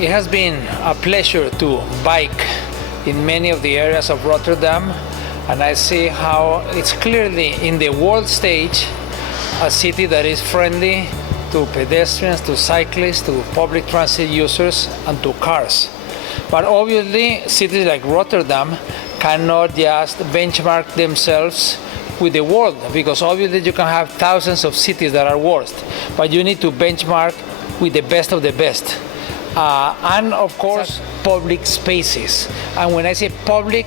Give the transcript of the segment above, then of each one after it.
It has been a pleasure to bike in many of the areas of Rotterdam, and I see how it's clearly in the world stage a city that is friendly to pedestrians, to cyclists, to public transit users, and to cars. But obviously, cities like Rotterdam cannot just benchmark themselves with the world, because obviously you can have thousands of cities that are worst, but you need to benchmark with the best of the best. And of course, public spaces. And when I say public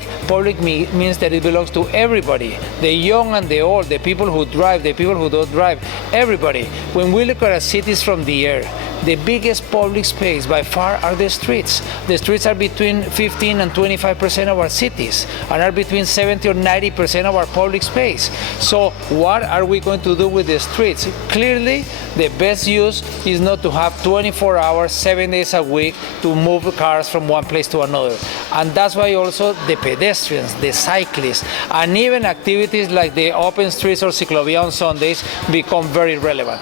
means that it belongs to everybody, the young and the old, the people who drive, the people who don't drive, everybody. When we look at our cities from the air, the biggest public space by far are the streets. The streets are between 15 and 25% of our cities and are between 70 or 90% of our public space. So what are we going to do with the streets? Clearly, the best use is not to have 24 hours, 7 days a week to move cars from one place to another. And that's why also the pedestrians, the cyclists, and even activities like the open streets or ciclovia on Sundays become very relevant.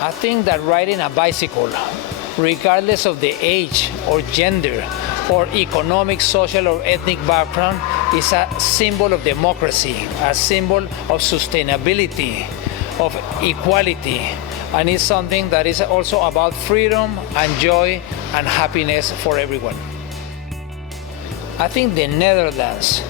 I think that riding a bicycle, regardless of the age or gender or economic, social or ethnic background, is a symbol of democracy, a symbol of sustainability, of equality, and it's something that is also about freedom and joy and happiness for everyone. I think the Netherlands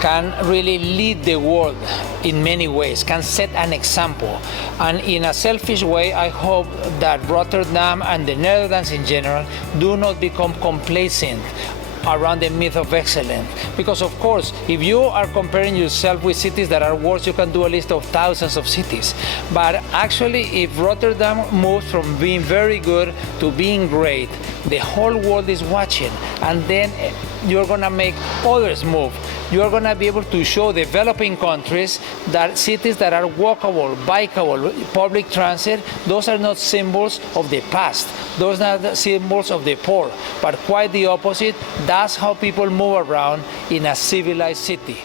can really lead the world in many ways, can set an example. And in a selfish way, I hope that Rotterdam and the Netherlands in general do not become complacent around the myth of excellence. Because of course, if you are comparing yourself with cities that are worse, you can do a list of thousands of cities. But actually, if Rotterdam moves from being very good to being great, the whole world is watching, and then you're gonna make others move. You're gonna be able to show developing countries that cities that are walkable, bikeable, public transit, those are not symbols of the past. Those are not symbols of the poor, but quite the opposite. That's how people move around in a civilized city.